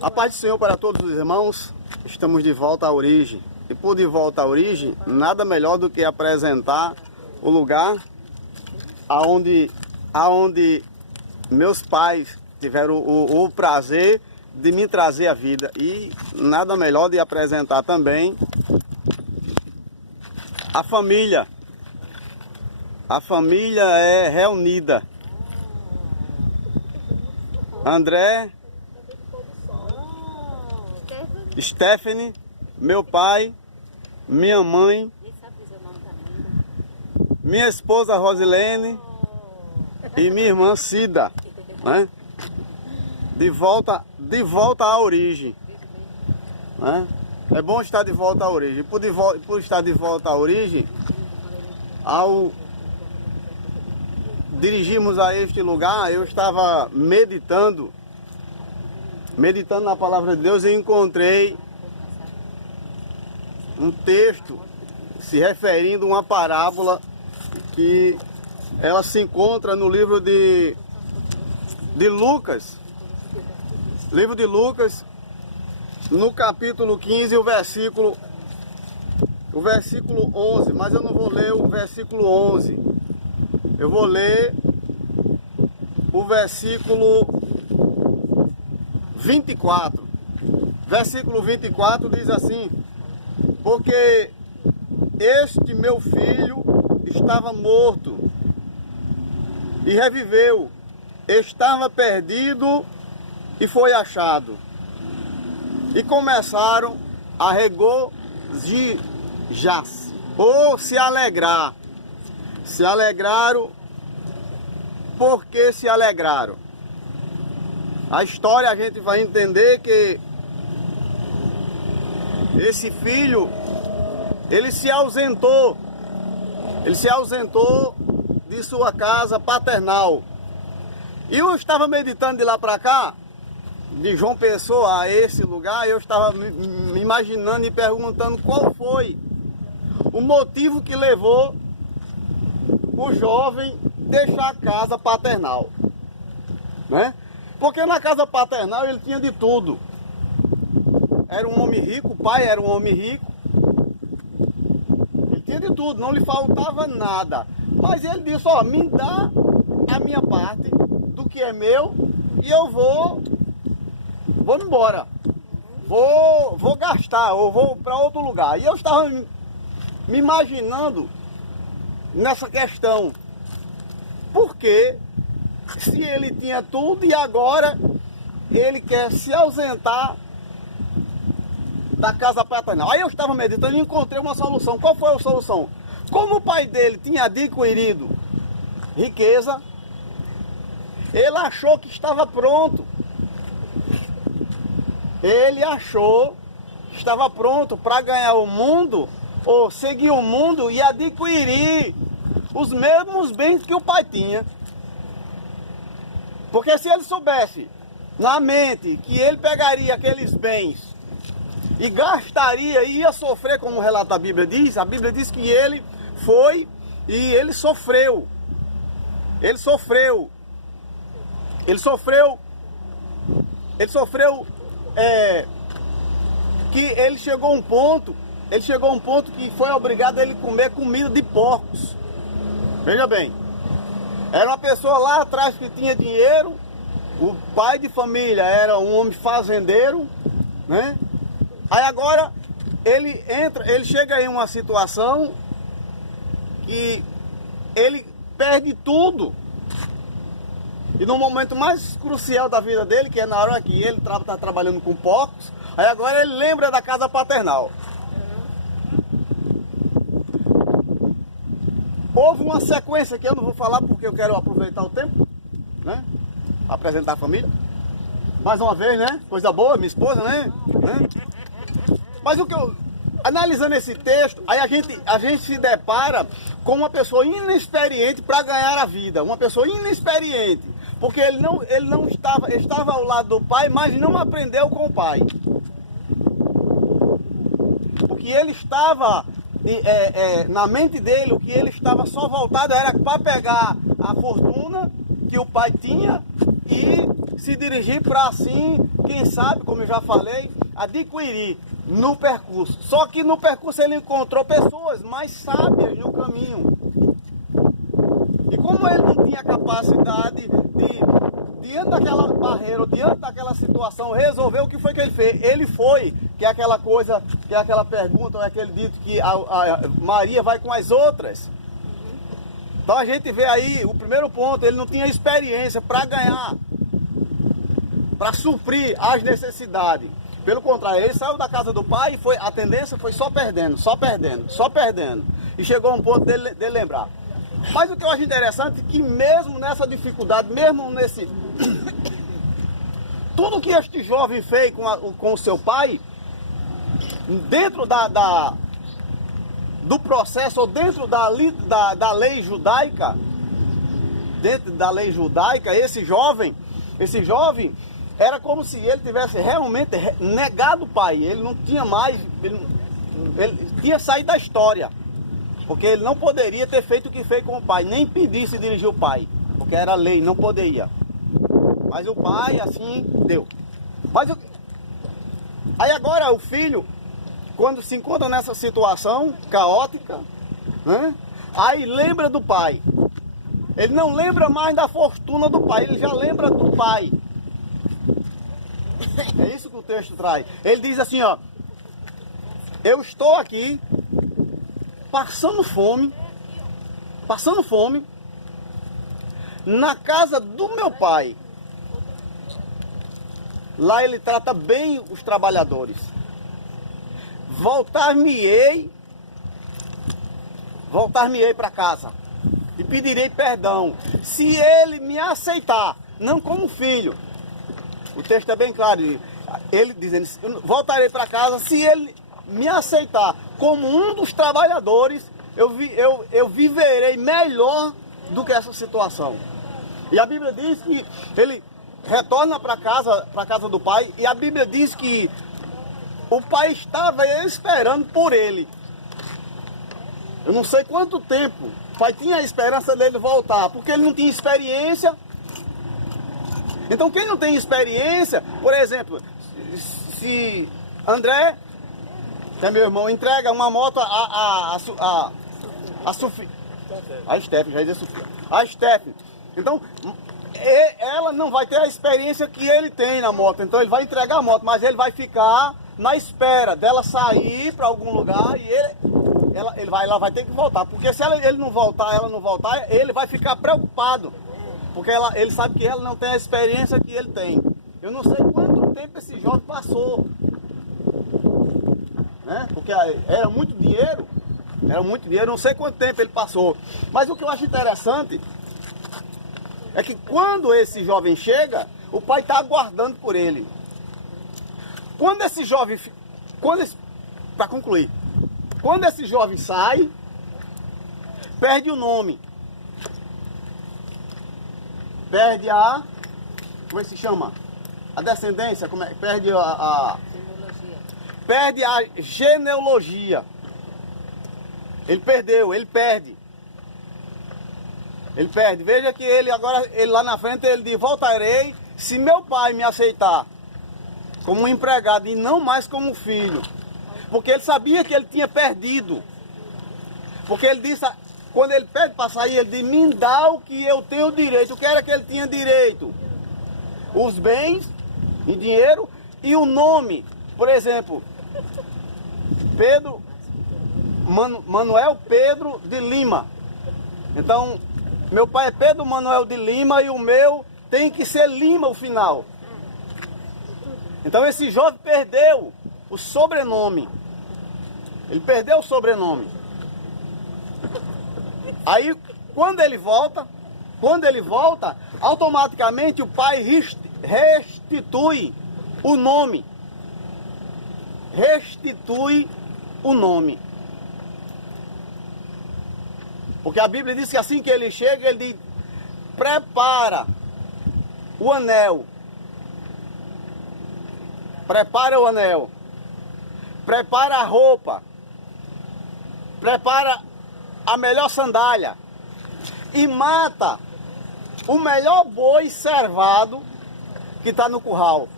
A paz do Senhor para todos os irmãos. Estamos de volta à origem. E por de volta à origem, nada melhor do que apresentar o lugar aonde meus pais tiveram o prazer de me trazer a vida. E nada melhor de apresentar também a família. A família é reunida. André, Stephanie, meu pai, minha mãe, minha esposa Rosilene e minha irmã Cida, né? De volta à origem, né? É bom estar de volta à origem. Por estar de volta à origem, ao dirigirmos a este lugar, eu estava meditando na palavra de Deus e encontrei um texto se referindo a uma parábola que ela se encontra no livro de Lucas. Livro de Lucas, no capítulo 15, o versículo 11, mas eu não vou ler o versículo 11. Eu vou ler o versículo 24. Versículo 24 diz assim: porque este meu filho estava morto e reviveu, estava perdido e foi achado. E começaram a regozijar-se, ou se alegrar. Se alegraram porque se alegraram. A história a gente vai entender que esse filho, ele se ausentou de sua casa paternal. E eu estava meditando de lá para cá, de João Pessoa a esse lugar, eu estava me imaginando e perguntando qual foi o motivo que levou o jovem deixar a casa paternal, né? Porque na casa paternal ele tinha de tudo. Era um homem rico, o pai era um homem rico. Ele tinha de tudo, não lhe faltava nada. Mas ele disse: ó, me dá a minha parte do que é meu e eu vou embora. Vou gastar, ou vou para outro lugar. E eu estava me imaginando nessa questão. Porque se ele tinha tudo e agora ele quer se ausentar da casa paternal? Aí eu estava meditando e encontrei uma solução. Qual foi a solução? Como o pai dele tinha adquirido riqueza, ele achou que estava pronto. Ele achou que estava pronto para ganhar o mundo, ou seguir o mundo e adquirir os mesmos bens que o pai tinha. Porque se ele soubesse na mente que ele pegaria aqueles bens e gastaria e ia sofrer, como o relato da Bíblia diz, a Bíblia diz que ele foi e ele sofreu. Ele sofreu que ele chegou a um ponto que foi obrigado a ele comer comida de porcos. Veja bem, era uma pessoa lá atrás que tinha dinheiro, o pai de família era um homem fazendeiro, né? Aí agora ele chega em uma situação que ele perde tudo. E no momento mais crucial da vida dele, que é na hora que ele está trabalhando com porcos, aí agora ele lembra da casa paternal. Houve uma sequência que eu não vou falar porque eu quero aproveitar o tempo, né? Apresentar a família. Mais uma vez, né? Coisa boa, minha esposa, né? Mas o que eu... Analisando esse texto, aí a gente se depara com uma pessoa inexperiente para ganhar a vida. Uma pessoa inexperiente. Porque ele não estava ao lado do pai, mas não aprendeu com o pai. O que ele estava na mente dele, o que ele estava só voltado era para pegar a fortuna que o pai tinha e se dirigir para assim quem sabe, como eu já falei, adquirir no percurso. Só que no percurso ele encontrou pessoas mais sábias no caminho. E como ele não tinha capacidade de, diante daquela barreira, diante daquela situação, resolver, o que foi que ele fez? Ele foi, que é aquela coisa, que é aquela pergunta, ou é aquele dito que a Maria vai com as outras. Então a gente vê aí, o primeiro ponto, ele não tinha experiência para ganhar, para suprir as necessidades. Pelo contrário, ele saiu da casa do pai e a tendência foi só perdendo, só perdendo, só perdendo. E chegou a um ponto dele lembrar. Mas o que eu acho interessante é que mesmo nessa dificuldade, mesmo nesse... tudo que este jovem fez com o seu pai, dentro do processo, ou dentro da lei judaica, esse jovem era como se ele tivesse realmente negado o pai. Ele não tinha mais, ele tinha saído da história. Porque ele não poderia ter feito o que fez com o pai, nem pedir se dirigir o pai, porque era lei, não poderia. Mas o pai, assim, deu. Aí agora o filho, quando se encontra nessa situação caótica, né, aí lembra do pai. Ele não lembra mais da fortuna do pai, ele já lembra do pai. É isso que o texto traz. Ele diz assim, ó: eu estou aqui passando fome, na casa do meu pai. Lá ele trata bem os trabalhadores. Voltar-me-ei para casa e pedirei perdão, se ele me aceitar, não como filho. O texto é bem claro, ele dizendo: voltarei para casa se ele me aceitar como um dos trabalhadores, eu viverei melhor do que essa situação. E a Bíblia diz que ele retorna para a casa do pai, e a Bíblia diz que o pai estava esperando por ele. Eu não sei quanto tempo o pai tinha a esperança dele voltar, porque ele não tinha experiência. Então quem não tem experiência, por exemplo, se André, que é meu irmão, entrega uma moto a Sofia, a Stephanie, já ia dizer Sofia, a Stephanie. Então, ela não vai ter a experiência que ele tem na moto, então ele vai entregar a moto, mas ele vai ficar na espera dela sair para algum lugar e ela vai ter que voltar, porque se ela não voltar, ele vai ficar preocupado, porque ele sabe que ela não tem a experiência que ele tem. Eu não sei quanto tempo esse jovem passou, né? Porque era muito dinheiro, não sei quanto tempo ele passou. Mas o que eu acho interessante é que quando esse jovem chega, o pai está aguardando por ele. Quando esse jovem, para concluir, quando esse jovem sai, perde o nome, perde como é que se chama? A descendência, perde perde a genealogia. Ele perde. Veja que ele lá na frente, ele diz: voltarei se meu pai me aceitar como um empregado e não mais como filho. Porque ele sabia que ele tinha perdido. Porque ele disse, quando ele pede para sair, ele diz: me dá o que eu tenho direito. O que era que ele tinha direito? Os bens em dinheiro e o nome. Por exemplo, Manuel Pedro de Lima. Então, meu pai é Pedro Manuel de Lima e o meu tem que ser Lima o final. Então esse jovem perdeu o sobrenome. Ele perdeu o sobrenome. Aí quando ele volta, automaticamente o pai restitui o nome. Porque a Bíblia diz que assim que ele chega, ele diz: prepara o anel. Prepara o anel. Prepara a roupa. Prepara a melhor sandália. E mata o melhor boi servado que está no curral.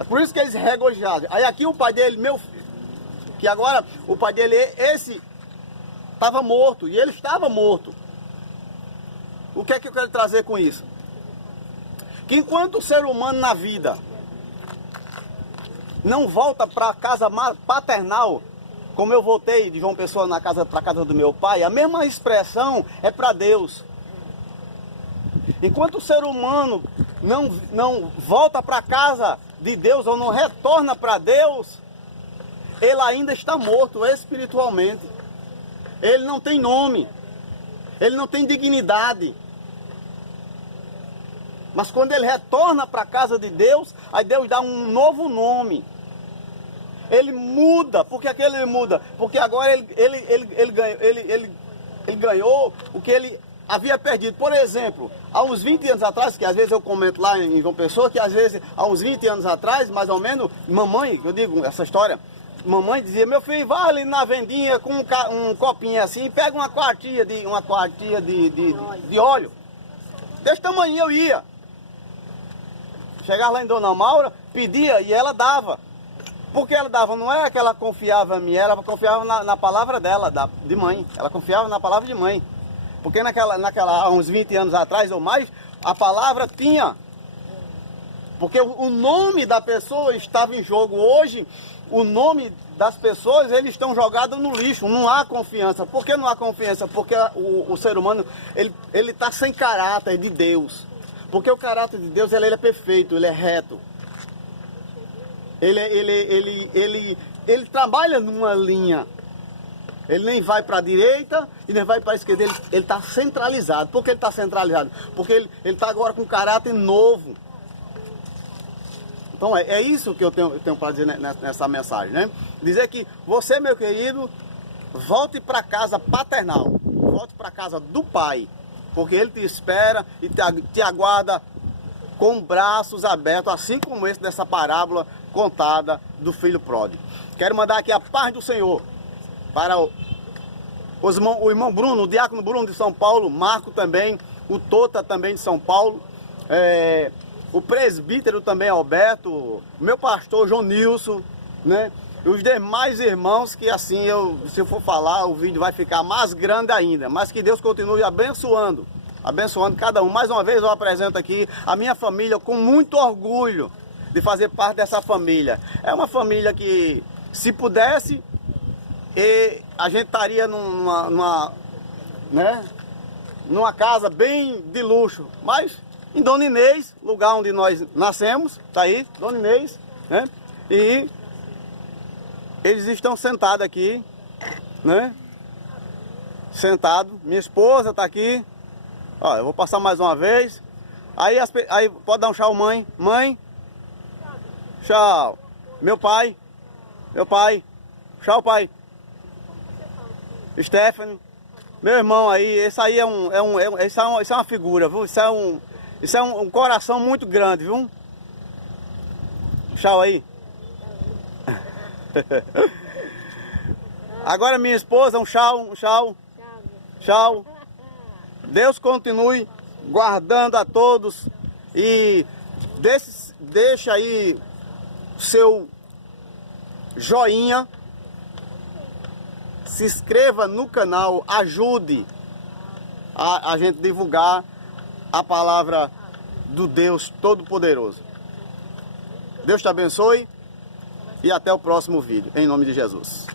É por isso que eles regozijavam. Aí aqui o pai dele, que agora o pai dele, esse, estava morto, e ele estava morto. O que é que eu quero trazer com isso? Que enquanto o ser humano na vida não volta para a casa paternal, como eu voltei de João Pessoa para a casa do meu pai, a mesma expressão é para Deus. Enquanto o ser humano não volta para a casa de Deus ou não retorna para Deus, ele ainda está morto espiritualmente. Ele não tem nome, ele não tem dignidade. Mas quando ele retorna para a casa de Deus, aí Deus dá um novo nome. Ele muda. Por que ele muda? Porque agora ele ganhou o que ele havia perdido. Por exemplo, há uns 20 anos atrás, que às vezes eu comento lá em João Pessoa, que às vezes há uns 20 anos atrás, mais ou menos, mamãe, eu digo essa história, mamãe dizia, meu filho, vai ali na vendinha com um copinho assim, pega uma quartinha de óleo. Desse tamanho eu ia. Chegava lá em Dona Maura, pedia e ela dava. Por que ela dava? Não é que ela confiava em mim, ela confiava na palavra dela, de mãe. Ela confiava na palavra de mãe. Porque há uns 20 anos atrás ou mais, a palavra tinha. Porque o nome da pessoa estava em jogo. Hoje, o nome das pessoas, eles estão jogados no lixo. Não há confiança. Por que não há confiança? Porque o ser humano, ele está sem caráter de Deus. Porque o caráter de Deus, ele é perfeito, ele é reto. Ele trabalha numa linha. Ele nem vai para a direita e nem vai para a esquerda. Ele está centralizado. Por que ele está centralizado? Porque ele está agora com caráter novo. Então é isso que eu tenho para dizer nessa mensagem, né? Dizer que você, meu querido, volte para a casa paternal. Volte para a casa do pai. Porque ele te espera e te aguarda com braços abertos, assim como esse dessa parábola contada do filho pródigo. Quero mandar aqui a paz do Senhor para o irmão Bruno, o diácono Bruno de São Paulo, Marco também, o Tota também de São Paulo, o presbítero também Alberto, o meu pastor João Nilson, né? E os demais irmãos que assim, se eu for falar, o vídeo vai ficar mais grande ainda, mas que Deus continue abençoando cada um. Mais uma vez eu apresento aqui a minha família com muito orgulho de fazer parte dessa família. É uma família que, se pudesse, a gente estaria numa casa bem de luxo, mas em Dona Inês, lugar onde nós nascemos, tá aí, Dona Inês, né? E eles estão sentados aqui, né? Sentado. Minha esposa tá aqui. Ó, eu vou passar mais uma vez. Aí pode dar um tchau, mãe. Mãe. Tchau. Meu pai. Tchau, pai. Stephanie. Meu irmão aí. Esse aí isso é uma figura, viu? Isso é um coração muito grande, viu? Tchau aí. Agora minha esposa, um tchau. Deus continue guardando a todos e deixa aí seu joinha, se inscreva no canal, ajude a gente divulgar a palavra do Deus Todo-Poderoso. Deus te abençoe e até o próximo vídeo, em nome de Jesus.